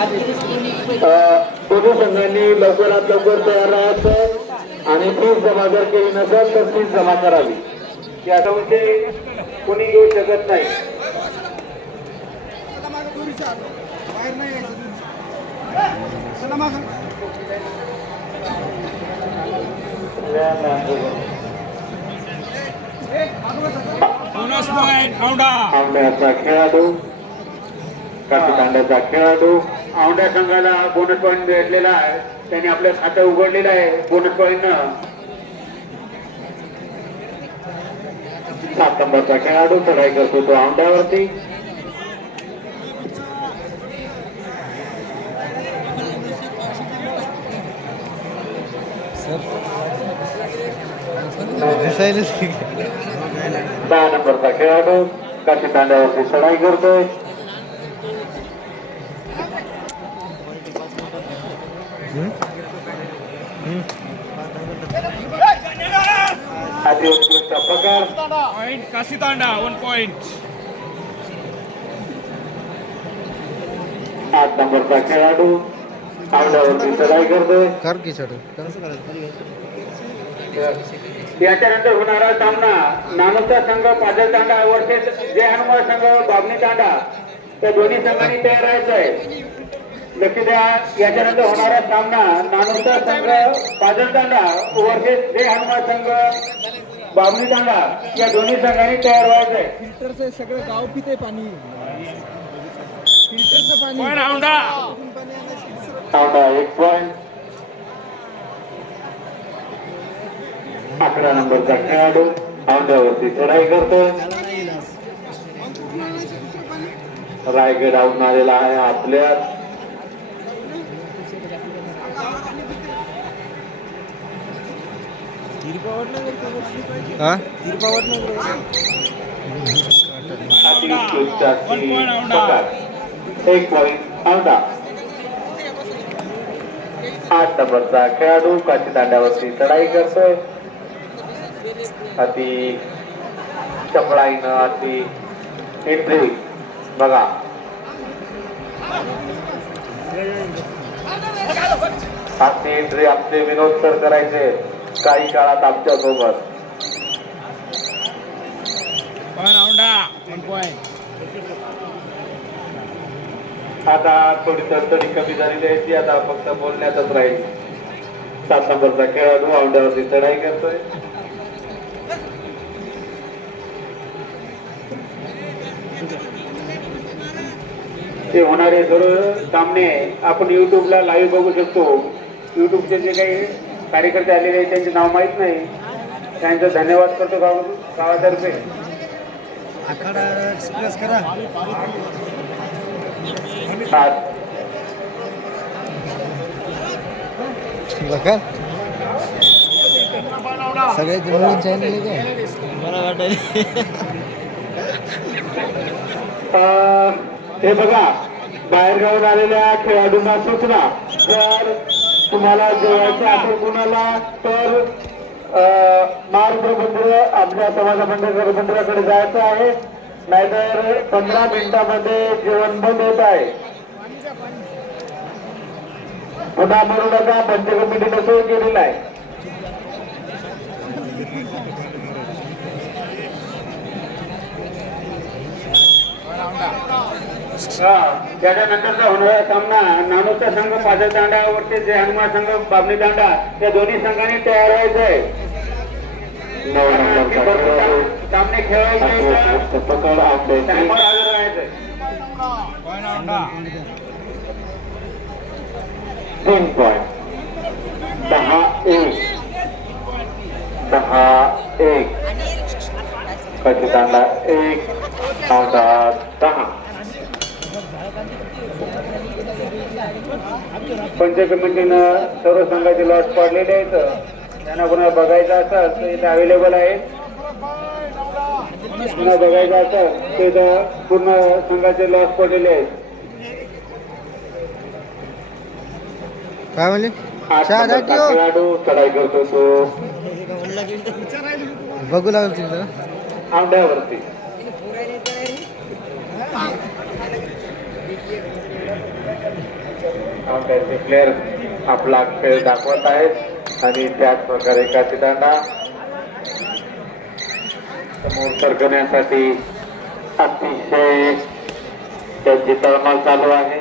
दोन्ही संघांनी लवकरात लवकर तयार राहायचं आणि फीस जमा जर केली नसेल तर फीस जमा करावी. याच्यामध्ये कोणी घेऊ शकत नाही. औंढ्याचा खेळाडू काशीतांड्याचा खेळाडू औंढ्या संघाला बोनस पॉईंट भेटलेला आहे. त्यांनी आपलं खातं उघडलेलं आहे बोनस पॉईंट न. 7 नंबरचा खेळाडू चढाई करतो तो औंढ्यावरती. दहा नंबरचा खेळाडू काशीतांड्यावरती चढाई करतोय. उत्कृष्ट प्रकार पॉइंट काशीतांडा 1 पॉइंट. 8 नंबरचा खेळाडू औंढ्यावरती चढाई करतोय. याच्यानंतर होणारा सामना नानोचा संघ पाजल तांडा वर्सेस जय हनुमान संघ बाबणी तांडा. त्या दोन्ही संघांनी तयार राहायचं आहे. लक्ष द्या, याच्यानंतर होणारा सामना नानोचा संघ पाजल तांडा वर्सेस जय हनुमान संघ बाबणी तांडा. या दोन्ही संघांनी तयार व्हायचं आहे. फिल्टरचे सगळं गाव पिते पाणी. फिल्टरचं पाणी. औंढा 1 पॉइंट. 11 नंबरचा खेळाडू औंढ्यावरती चढाई करतोय. रायगड आवून आलेला आहे आपल्या. एक पॉइंट औंढा. 8 नंबरचा खेळाडू काशीतांड्यावरती चढाई करतोय. अति चपळाईनं अति एंट्री बघा. अति एंट्री आमचे विनोद सर करायचे काही काळात आमच्या सोबत. औंढा 1 पॉइंट. आता थोडी तडतडी कमी झालेली आहे ती आता फक्त बोलण्यातच राहील. 7 नंबरचा खेळाडू औंढ्यावरती चढाई करतोय. ते होणारे सर्व सामने आपण युट्यूबला लाईव्ह बघू शकतो. युट्यूबचे जे काही कार्यकर्ते आलेले आहेत त्यांचे नाव माहीत नाही. त्यांचा धन्यवाद करतो गावातर्फे. सगळ्यात मिळून चॅनल मला वाटत. हे बघा, बाहेरगावून आलेल्या खेळाडूंना सूचना, जर तुम्हाला जेवायचं असेल कुणाला तर महारुद्रबंधू आपल्या समाजा मंडळाकडे जायचं आहे. नाहीतर 15 मिनिटांमध्ये जेवण बंद होत आहे. पुन्हा म्हणू नका, पंच कमिटीने सोय केलेला आहे. त्याच्यानंतरचा होणारा सामना नानोचा संघ पाजल तांड्यावरती जय हनुमान संघ बाबणी तांडा या दोन्ही संघांनी तयार व्हायचं आहे. सामने खेळायचे टायमर हजर राहायचंय. 3 पॉइंट. 10-1. 10-1. काशीतांडा 1 औंढा 10. पंच कमिटीनं सर्व संघाचे लॉट पाडलेले आहेत. त्यांना पुन्हा बघायचं असेल तर इथे अवेलेबल आहे. पुन्हा बघायचं असेल तर इथं पूर्ण संघाचे लॉस पडलेले आहेत. काय म्हणले खेळाडू चढाई करतो तो बघू लागल तुमचं त्यांचे प्लेअर आपला खेळ दाखवत आहेत आणि त्याच प्रकारे काशीदांडा समोर सरकण्यासाठी अतिशय त्यांची तळमळ चालू आहे.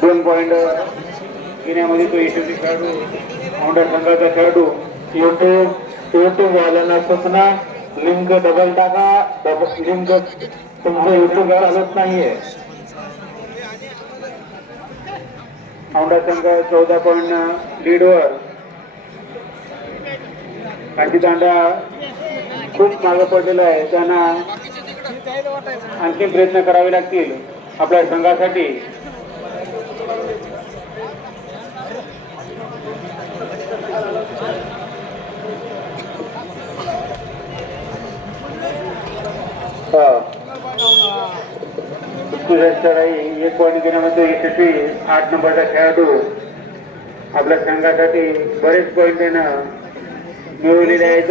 दोन पॉइंट घेण्यामध्ये तो यशस्वी खेळाडू औंढा संघाचा खेळाडू युट्यूब वाल्यांना सूचना लिंक डबल टाका. लिंक तुमचं युट्यूब चालत नाहीये. औंढा संघ 14 पॉइंट लीडवर. काशीदांडा खूप मागे पडलेला आहे. त्यांना आणखी प्रयत्न करावे लागतील आपल्या संघासाठी. एक पॉईंट घेण्यामध्ये यशस्वी 8 नंबरचा खेळाडू आपल्या संघासाठी बरेच पॉईंट देणं मिळवलेले आहेत.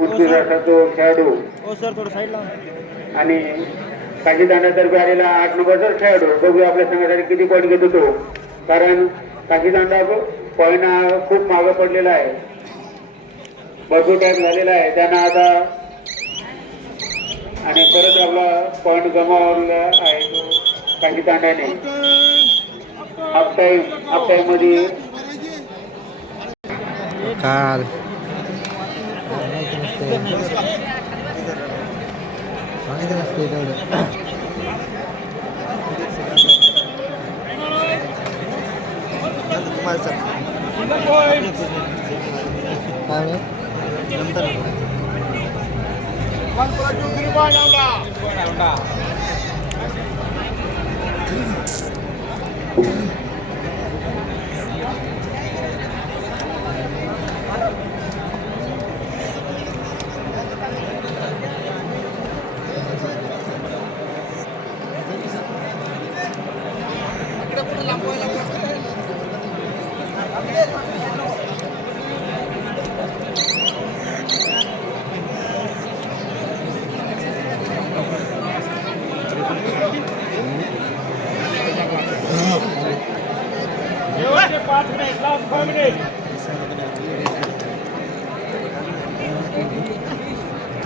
उत्कृष्ट असा तो खेळाडू आणि काशीदांड्यातर्फे आलेला 8 नंबरचा खेळाडू. बघूया आपल्या संघासाठी किती पॉईंट घेत होतो, कारण काशीदांडा पॉईंट खूप मागे पडलेला आहे. भरपूर टाइम झालेला आहे त्यांना आता आणि परत आपला पॉईंट गमावला आहे तो काशीदांड्याने. हाफ टाइम मध्ये काल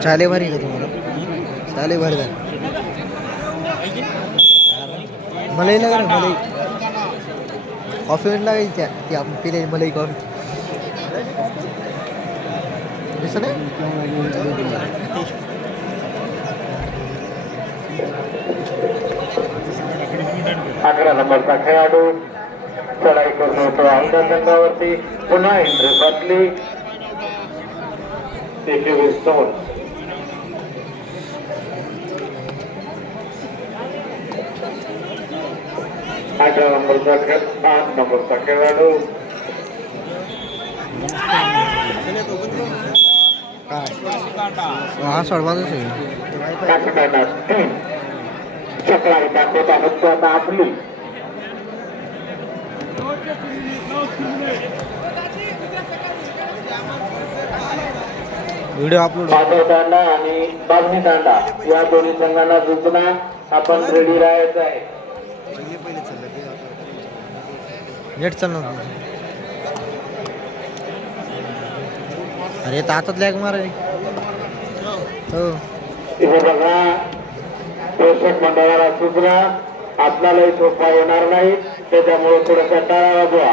चाले भारी का तुम्हाला? चाले भारी झालं. मलाई लागा ना, मलाई कॉफी मध्ये लागायची ती आपण पिले मलाई कॉफी दिसत नाही. 11 नंबरचा खेळाडू चढाई करून होतो औंढा संघावरती. पुन्हा एंट्री बदली 23 18 नंबरचा 8 नंबरचा खेळाडू हा सोडवाच काशीदांडा 3 चक्रारी दाखवत आहोत तो आता आपली. व्हिडिओ अपलोड पाथर तांडा आणि बागणी तांडा या दोन्ही संघांना सूचना आपण रेडी राहायचं आहे. नेट चालणार. अरे तातात लॅग मार. हो इथे बघा प्रेक्षक मंडळाला सूचना आपल्यालाही सोपा येणार नाही, त्याच्यामुळे थोडासा टाळा वाजवा.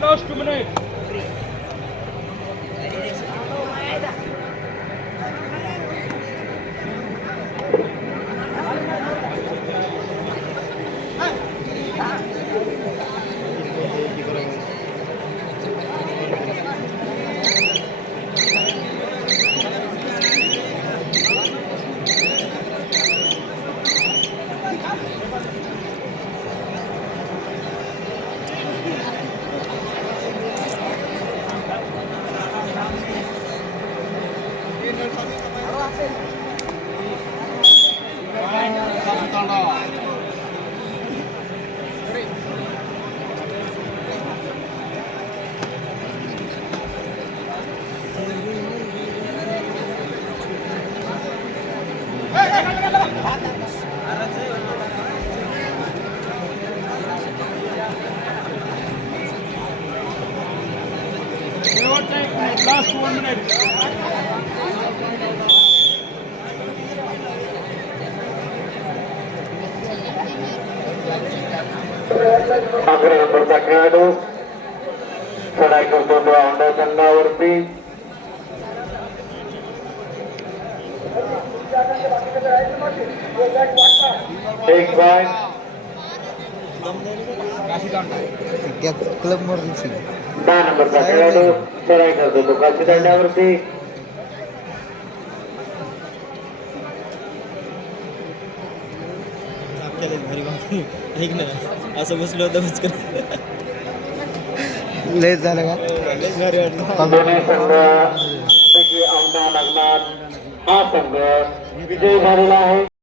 Last 2 minutes. शेवटचा 1 मिनिट, लास्ट 1 मिनिट. अकरा नंबरचा खेळाडू चढाई करतो तो औंढा संघावरती. एक बाय क्लब मॉर्निंग 10 नंबरचा खेळाडू चढाई करतो तो काशी दांड्यावरती. ऐक ना असं बसलो होतं लेट झालं का दोन्ही संघ औंढा नागनाथ हा संघ विजयी झालेला आहे.